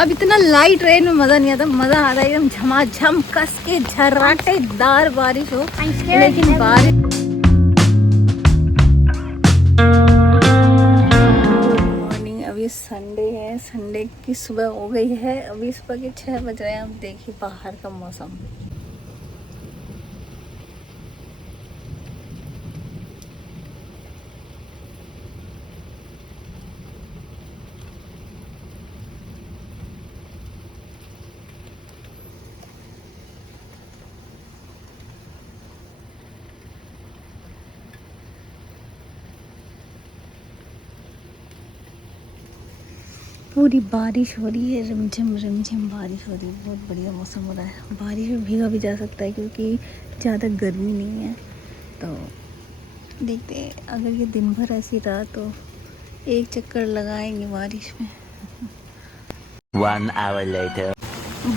अब इतना light rain में मज़ा नहीं आता, मज़ा आता है एकदम झमाझम कस के झर्राटेदार बारिश हो। लेकिन बारिश मॉर्निंग, अभी संडे है, संडे की सुबह हो गई है, अभी सुबह के 6 बज रहे हैं। अब देखिए बाहर का मौसम, पूरी बारिश हो रही है, रिमझिम रिमझिम बारिश हो रही है। बहुत बढ़िया मौसम हो रहा है, बारिश में भीगा भी जा सकता है क्योंकि ज़्यादा गर्मी नहीं है। तो देखते हैं, अगर ये दिन भर ऐसी रहा तो एक चक्कर लगाएंगे बारिश में। 1 hour later.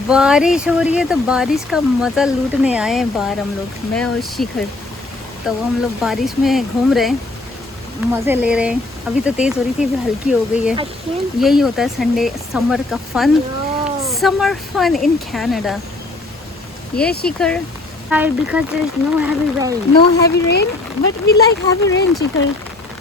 बारिश हो रही है तो बारिश का मज़ा लूटने आए हैं बाहर हम लोग, मैं और शिखर। तो हम लोग बारिश में घूम रहे हैं, मज़े ले रहे हैं। अभी तो तेज़ हो रही थी, अभी हल्की हो गई है। यही होता है संडे, समर का fun, summer fun in Canada. ये Shikhar, because there's no heavy rain. no heavy rain, but we like heavy rain, Shikhar.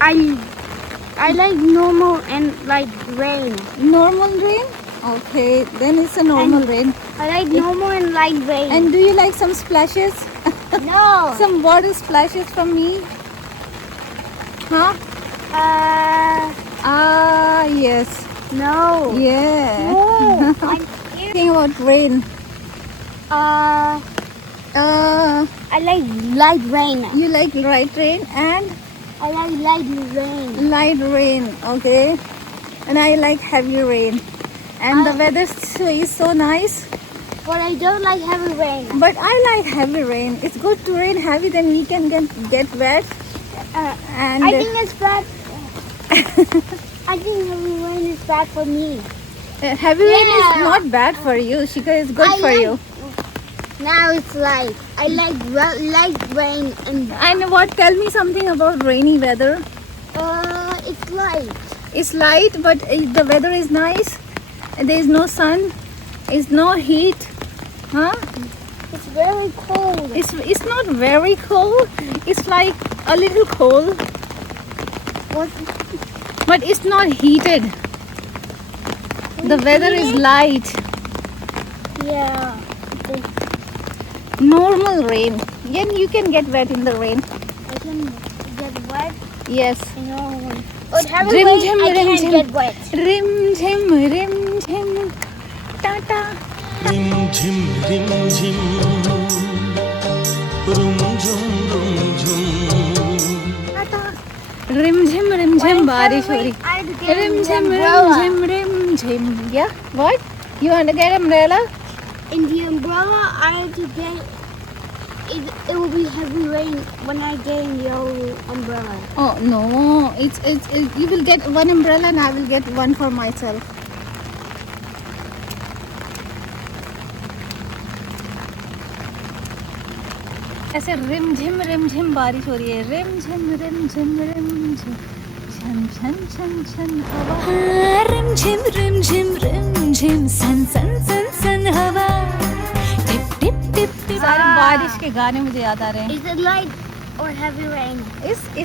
I like normal and like rain. Normal rain? Okay, then it's a normal rain. I like normal and light rain. And do you like some splashes? No. Some water splashes from me? Huh? Yes. No. Yeah. No. I'm scared. Think about rain. I like light rain. You like light rain and I like light rain. light rain, okay. And I like heavy rain. And the weather is so nice. But I don't like heavy rain. But I like heavy rain. It's good to rain heavy, then we can get wet. And I think it's bad. I think heavy rain is bad for me. Heavy rain is Yeah. not bad for you. Shika, is good for you. Now it's light. I like light rain and And what? Tell me something about rainy weather. it's light. It's light, but the weather is nice. There is no sun. It's no heat. Huh? It's very cold. It's not very cold. It's like a little cold, but it's not heated. The weather is light. Yeah. Normal rain. Then you can get wet in the rain. I can get wet. Yes. But heavy Rim rain, jim, I rim can't jim. get wet. Rim jim, ta ta. rim jim, rum jum, Ta ta. Rim jim, बारिश हो रही. I had to get Rim an jim, umbrella. rim jim. Yeah. What? You want to get umbrella? In the umbrella, I had to get. It will be heavy rain when I get in the umbrella. Oh no! It's you will get one umbrella and I will get one for myself. ऐसे rim झिम बारिश हो रही है, rim झिम छन छन छन छन हवा, रिम झिम सन सन सन सन हवा, टिप टिप टिप टिप। सारे बारिश के गाने मुझे याद आ रहे हैं. Is it light or heavy rain?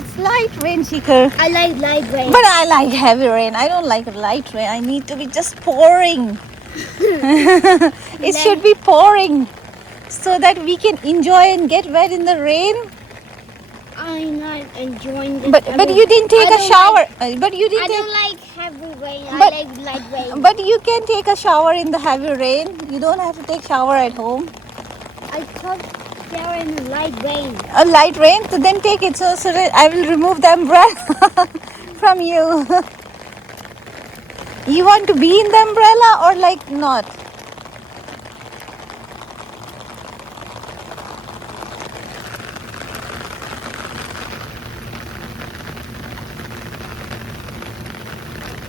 It's light rain, Shikhar. I like light rain. But I like heavy rain. I don't like light rain. I need to be just pouring. It should be pouring so that we can enjoy and get wet in the rain. I'm not enjoying this. But you didn't take a shower. But you I didn't. don't like heavy rain. But- I like light rain. But you can take a shower in the heavy rain. You don't have to take shower at home. I took shower in the light rain. A light rain, so then take it. So that I will remove the umbrella from you. You want to be in the umbrella or like not?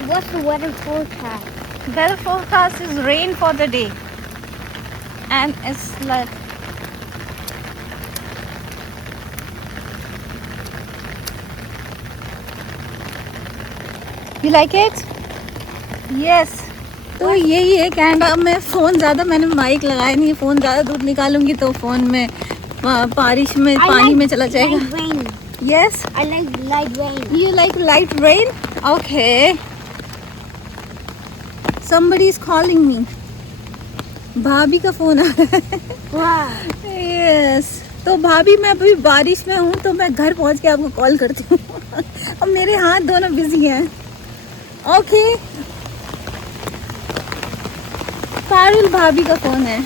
What's the weather forecast? Weather forecast is rain for the day, and it's like you like it? Yes. तो यही है Canada में phone ज़्यादा, मैंने mic लगाया नहीं है, phone ज़्यादा दूर निकालूंगी तो फ़ोन में बारिश में पानी में चला जाएगा. Light rain. Yes, I like light rain. you like light rain? Okay. Somebody is calling me. भाभी का फ़ोन आ रहा है. Wow. Yes. तो भाभी मैं अभी बारिश में हूँ तो मैं घर पहुँच के आपको कॉल करती हूँ. अब मेरे हाथ दोनों बिजी हैं. ओके. पारुल भाभी का फ़ोन है.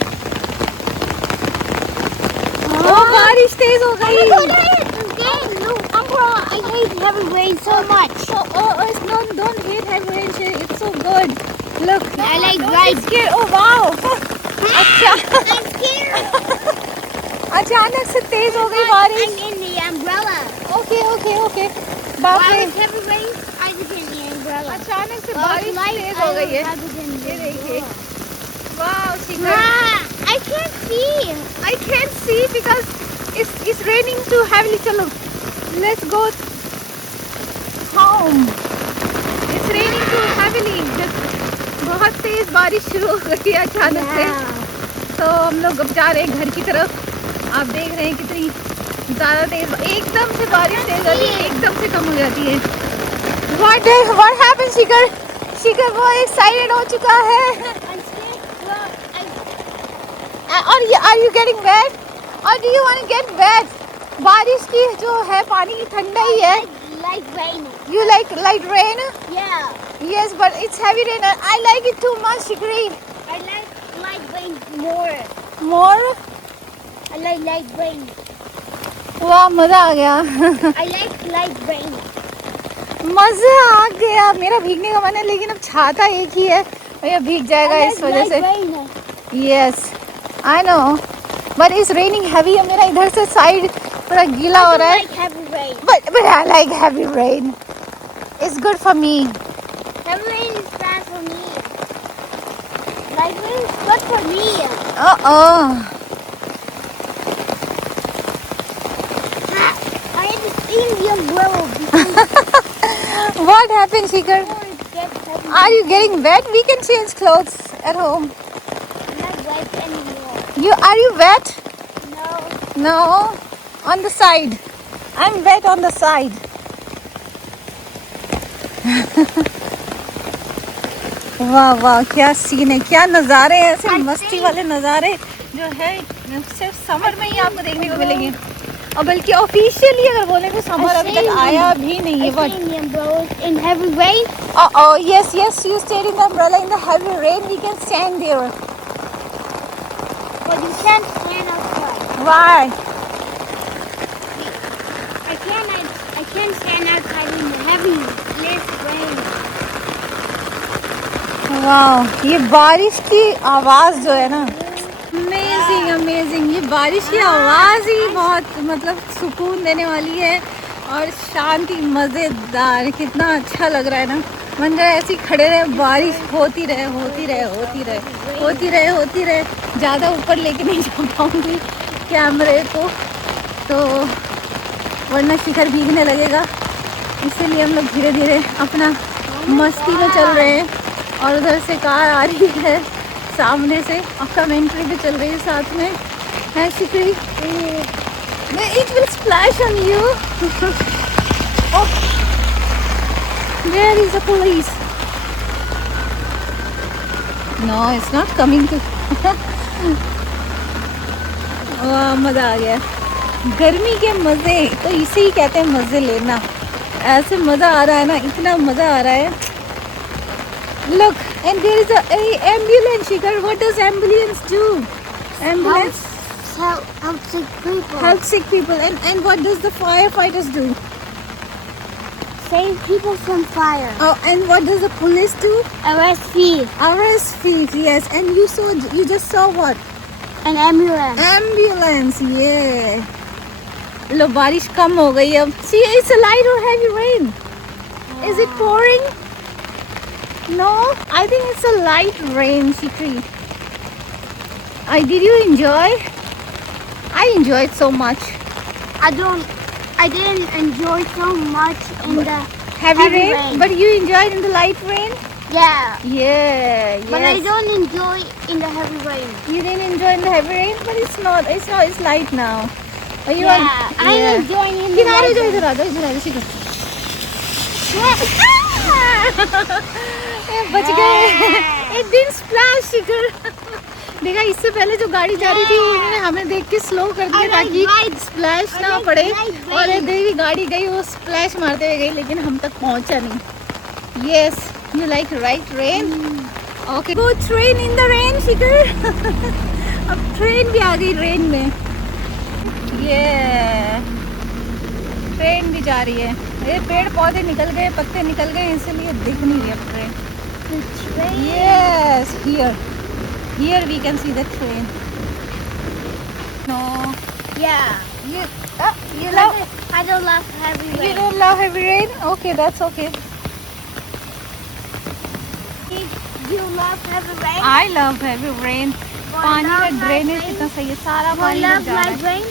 ओ बारिश तेज हो गई. No, umbrella. I hate heavy rain so much. It's not, don't hate heavy rain. It's so good. Look. I like Don't bright. be scared. Oh wow. अच्छा. I'm scared. अचानक से तेज हो गई बारिश. I'm in the umbrella. Okay okay okay. बाप Why रे. is heavy rain? I was in the umbrella. अचानक से Well, बारिश light, तेज हो गई है. I was in the ये देखिए. umbrella. Wow Shikhar. I can't see. I can't see because it's raining too heavily. चलो. Let's go home. It's raining too heavily. बहुत तेज बारिश शुरू हो गई है अचानक से. तो हम लोग अब जा रहे हैं घर की तरफ. आप देख रहे हैं कितनी ज़्यादा तेज, एकदम से बारिश तेज होती है, एकदम से कम हो जाती है. What happened शिखर? शिखर वो एक्साइटेड हो चुका है. I'm scared. Well, और are you getting wet? Or do you want to get wet? बारिश की जो है पानी की ठंडा ही है. like rain. You like light rain? Yeah. Yes, but it's heavy rain. I like it too much, Shikri. I like light rain more. More? I like light rain. वाह मज़ा आ गया. I like light rain. मज़ा आ गया. मेरा भीगने का मन है लेकिन अब छाता एक ही है. भैया भीग जाएगा I इस like वजह से. light rain. Yes, I know. But it's raining heavy. अब मेरा इधर से साइड पूरा गीला हो रहा I है. like heavy rain. But I like heavy rain. It's good for me. Heavy rain is bad for me. Light rain is good for me. Uh-oh. I had to steal the umbrella because What happened, Shikar? it gets heavy. Are you getting wet? We can change clothes at home. I'm not wet anymore. Are you wet? No. No. On the side. I'm wet on the side. वाह वाह क्या scene है, क्या नज़ारे हैं. ऐसे मस्ती वाले नज़ारे जो है सिर्फ समर में ही आपको देखने को मिलेंगे. और बल्कि ऑफिशियली अगर बोले तो समर अभी तक आया भी नहीं है. I but stay in the umbrellas in heavy rain. oh yes you stayed in the umbrella in the heavy rain. We can stand there. But you can't stand outside. Why? I can't stand outside in the heavy rain. वाह ये बारिश की आवाज़ जो है ना, amazing amazing. ये बारिश की आवाज़ ही बहुत मतलब सुकून देने वाली है और शांति, मज़ेदार. कितना अच्छा लग रहा है ना. मन रहा है ऐसे ही खड़े रहे, बारिश होती रहे होती रहे होती रहे होती रहे होती रहे. ज़्यादा ऊपर लेके नहीं जा पाऊँगी कैमरे को तो वरना शिखर भीगने लगेगा. इसीलिए हम लोग धीरे धीरे अपना मस्ती में चल रहे हैं. और उधर से कार आ रही है सामने से और कमेंट्री भी चल रही है साथ में. है Shikhari? It will splash on you. Oh, where is the police? No, it's not coming to. वाह मज़ा आ गया. गर्मी के मज़े तो इसे ही कहते हैं मज़े लेना. ऐसे मज़ा आ रहा है ना, इतना मज़ा आ रहा है. Look, and there is a ambulance, Shikhar. What does ambulance do? Ambulance Help sick people. help sick people. And what does the firefighters do? Save people from fire. Oh, and what does the police do? Arrest thieves. Arrest thieves, yes. And you just saw what? An ambulance. Ambulance, yeah. लो बारिश कम हो गई अब. See, it's a light or heavy rain. Is it pouring? No, I think it's a light rain, Shikri. Did you enjoy? I enjoyed so much. I didn't enjoy so much in the Heavy Heavy rain, rain. but you enjoyed in the light rain. Yeah. Yeah, But I yes. don't enjoy in the heavy rain. You didn't enjoy in the heavy rain, but it's not. It's light now. Are you Yeah, I'm enjoying in the किनारे light जो rain. इधर आ जाओ, इधर आ जाओ, सीधे। ए, बच गए। It didn't splash, शिखर। देखा, इससे पहले जो गाड़ी जा रही थी उन्होंने हमें देख के स्लो कर दिया I like ताकि light. स्प्लैश I ना like पड़े। light rain. और ये देखी गाड़ी गई, वो स्प्लैश मारते हुए गई, लेकिन हम तक पहुंचा नहीं। Yes, you like right rain? Okay. Go train in the rain, शिखर। अब ट्रेन भी आ गई रेन में। ये ट्रेन भी जा रही है। ये पेड़ पौधे निकल गए, पत्ते निकल गए, इसलिए दिख नहीं रही अब train. The train. Yes, here we can see the train. No, Yeah. you love, I don't love heavy you rain. don't love heavy rain? Okay, that's okay. You love heavy rain? I love heavy rain. Or पानी का love drainage light rain? कितना सही है, सारा You पानी love जा रहा light है। rain?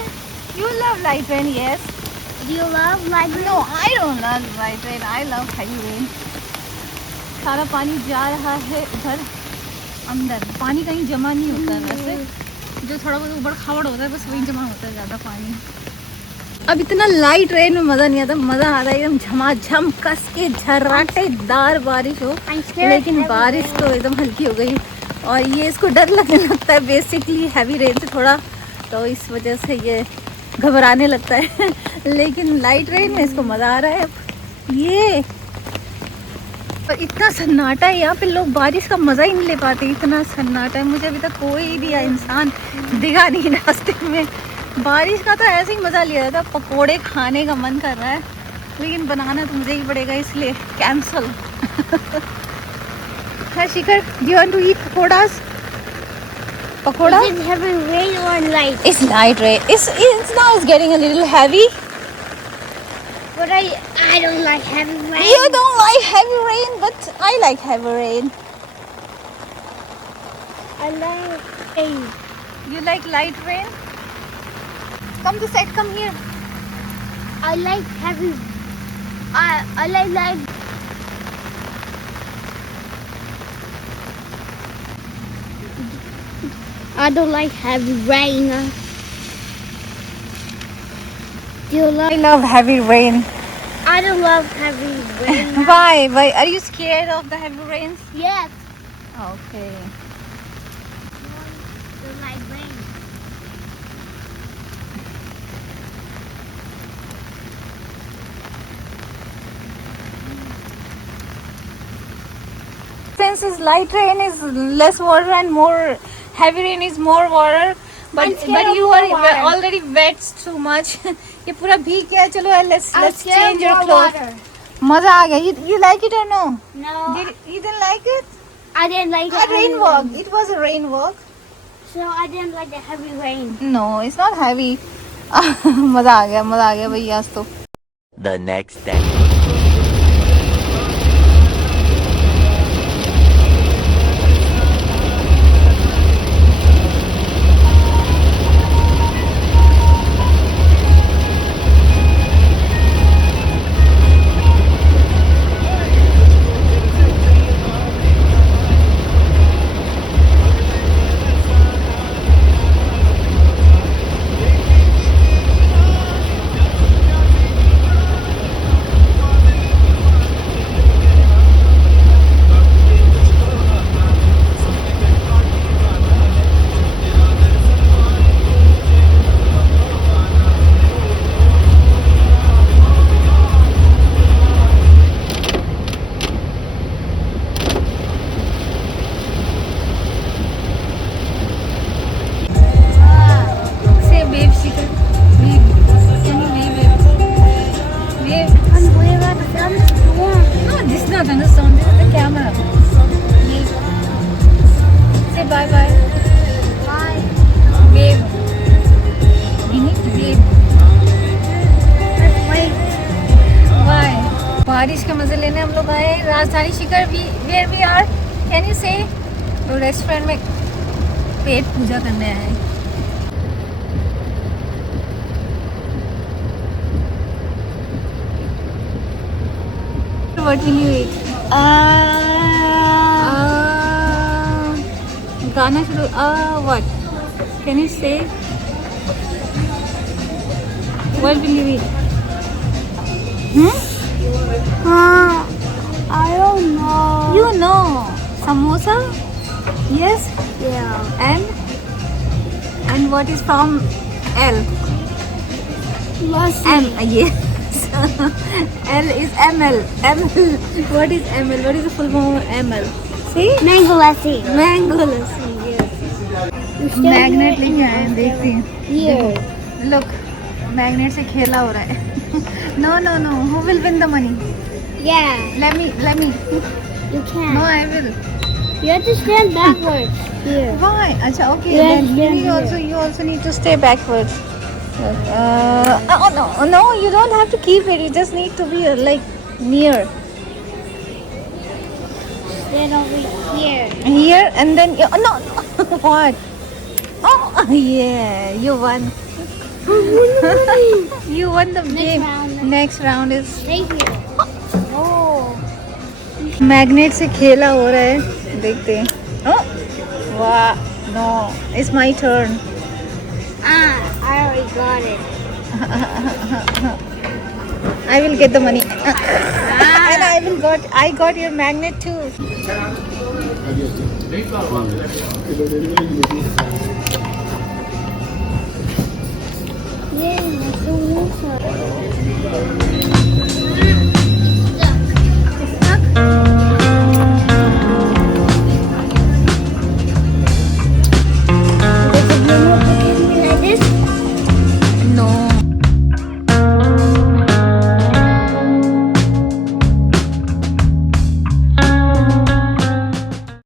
You love light rain, yes. Do you love light rain? No, I don't love light rain. I love heavy rain. सारा पानी जा रहा है उधर अंदर। पानी कहीं जमा नहीं होता है वैसे, जो थोड़ा बहुत ऊबड़ खाबड़ होता है बस वहीं जमा होता है ज़्यादा पानी। अब इतना लाइट रेन में मज़ा नहीं आता, मज़ा आता है एकदम झमाझम कस के झर्राटेदार बारिश हो। I'm scared लेकिन heavy बारिश rain. तो एकदम हल्की हो गई और ये इसको डर लगने लगता है बेसिकली हैवी रेन से थोड़ा, तो इस वजह से ये घबराने लगता है। लेकिन लाइट रेन में इसको मज़ा आ रहा है। ये और इतना सन्नाटा है यहाँ पे, लोग बारिश का मज़ा ही नहीं ले पाते, इतना सन्नाटा है। मुझे अभी तक कोई भी इंसान दिखा नहीं रास्ते में। बारिश का तो ऐसे ही मज़ा लिया था। पकोड़े खाने का मन कर रहा है, लेकिन बनाना तो मुझे ही पड़ेगा, इसलिए कैंसल। हाँ शिखर, do you want to eat pakodas? Pakoda? Is it heavy rain or light? It's light rain. It's now it's getting a little heavy. But I don't like heavy rain. You don't like heavy rain, but I like heavy rain. I like rain. You like light rain? Come this side, come here. I like heavy. I like light. I don't like heavy rain. Do you love? I love heavy rain. I don't love heavy rain. Why? Why? Are you scared of the heavy rains? Yes. Okay. The light rain. Since is light rain is less water and more heavy rain is more water, but I'm scared of you more are water. already wet too much. ये पूरा भीग गया। चलो let's scared change your more clothes. water. मजा आ गया। You like it or no? No, You didn't like it? I didn't like A the rain heavy walk. rain. It was a rain walk. So I didn't like the heavy rain. No, it's not heavy. मजा आ गया भैया आज तो। The next day. Say wave, Shikhar. Wave. Can you wave? Wave. And where are the thunderstorm? No, this is not thunderstorm. This is the camera. Wave. Say bye bye. Bye. Wave. You need to wave. Let's wait. Why? बारिश के मजे लेने हम लोग आए हैं राजधानी शिखर। Where we are, can you say? तो रेस्टोरेंट में पेट पूजा करने आए हैं। What will you eat? गाना शुरू what can you say what will you eat I don't know. you know samosa yes Yeah. and what is from L Lassi. M yes L is ML ML what is ML what is the full form of ML see Mango lassi. Mango lassi yes You still magnet do it? लेके आए हैं, देखते हैं Here. Look magnet से खेला हो रहा है no no no who will win the money Yeah. Let me You can. No I will You have to stand backwards. Here. Why अच्छा okay Yes, then yes, you also need to stay backwards oh no you don't have to keep it you just need to be like near Stand over here. here and then you, no what oh yeah you won you won the game round. next round is Stay here. Oh. Magnet से खेला हो रहा है देखते हैं वाह no it's my turn I already got it. I will get the money and I got your magnet too Yeah, that's the